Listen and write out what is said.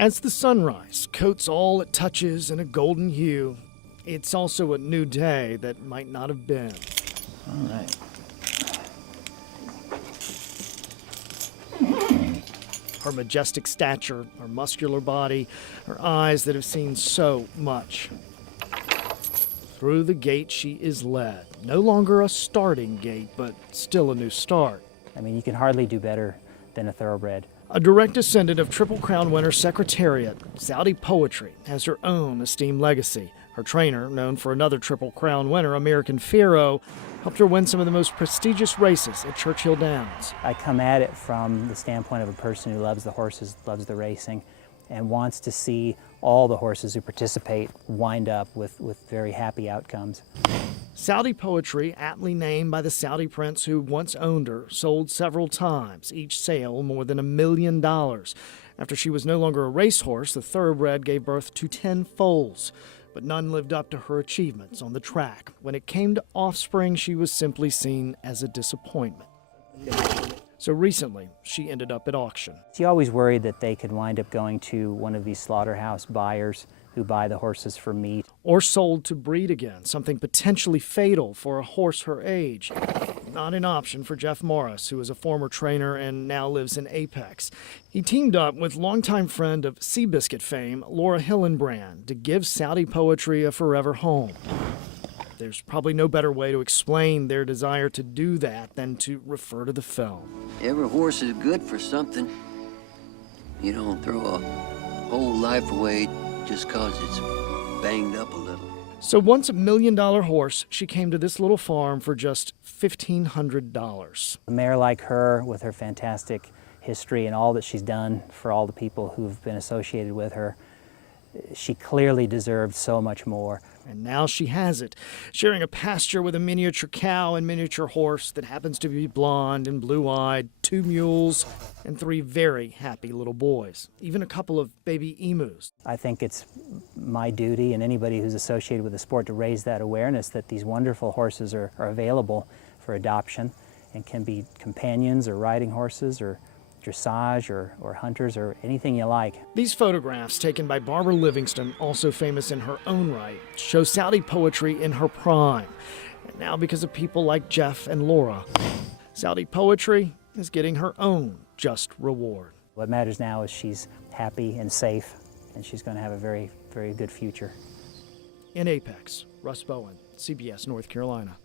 As the sunrise coats all it touches in a golden hue, it's also a new day that might not have been. All right. Her majestic stature, her muscular body, her eyes that have seen so much. Through the gate she is led. No longer a starting gate, but still a new start. I mean, you can hardly do better than a thoroughbred. A direct descendant of Triple Crown winner Secretariat, Saudi Poetry has her own esteemed legacy. Her trainer, known for another Triple Crown winner, American Pharaoh, helped her win some of the most prestigious races at Churchill Downs. I come at it from the standpoint of a person who loves the horses, loves the racing, and wants to see all the horses who participate wind up with very happy outcomes. Saudi Poetry, aptly named by the Saudi prince who once owned her, sold several times, each sale more than $1 million. After she was no longer a racehorse, the thoroughbred gave birth to 10 foals, but none lived up to her achievements on the track. When it came to offspring, she was simply seen as a disappointment. So recently, she ended up at auction. She always worried that they could wind up going to one of these slaughterhouse buyers who buy the horses for meat. Or sold to breed again, something potentially fatal for a horse her age. Not an option for Jeff Morris, who is a former trainer and now lives in Apex. He teamed up with longtime friend of Seabiscuit fame, Laura Hillenbrand, to give Saudi Poetry a forever home. There's probably no better way to explain their desire to do that than to refer to the film. Every horse is good for something. You don't throw a whole life away just 'cause it's banged up a little. So once $1 million horse, she came to this little farm for just $1,500. A mare like her, with her fantastic history and all that she's done for all the people who've been associated with her, she clearly deserved so much more. And now she has it, sharing a pasture with a miniature cow and miniature horse that happens to be blonde and blue-eyed, 2 mules, and 3 very happy little boys, even a couple of baby emus. I think it's my duty and anybody who's associated with the sport to raise that awareness that these wonderful horses are available for adoption and can be companions or riding horses or dressage or hunters or anything you like. These photographs, taken by Barbara Livingston, also famous in her own right, show Saudi Poetry in her prime. And now, because of people like Jeff and Laura, Saudi Poetry is getting her own just reward. What matters now is she's happy and safe, and she's going to have a very, very good future. In Apex, Russ Bowen, CBS North Carolina.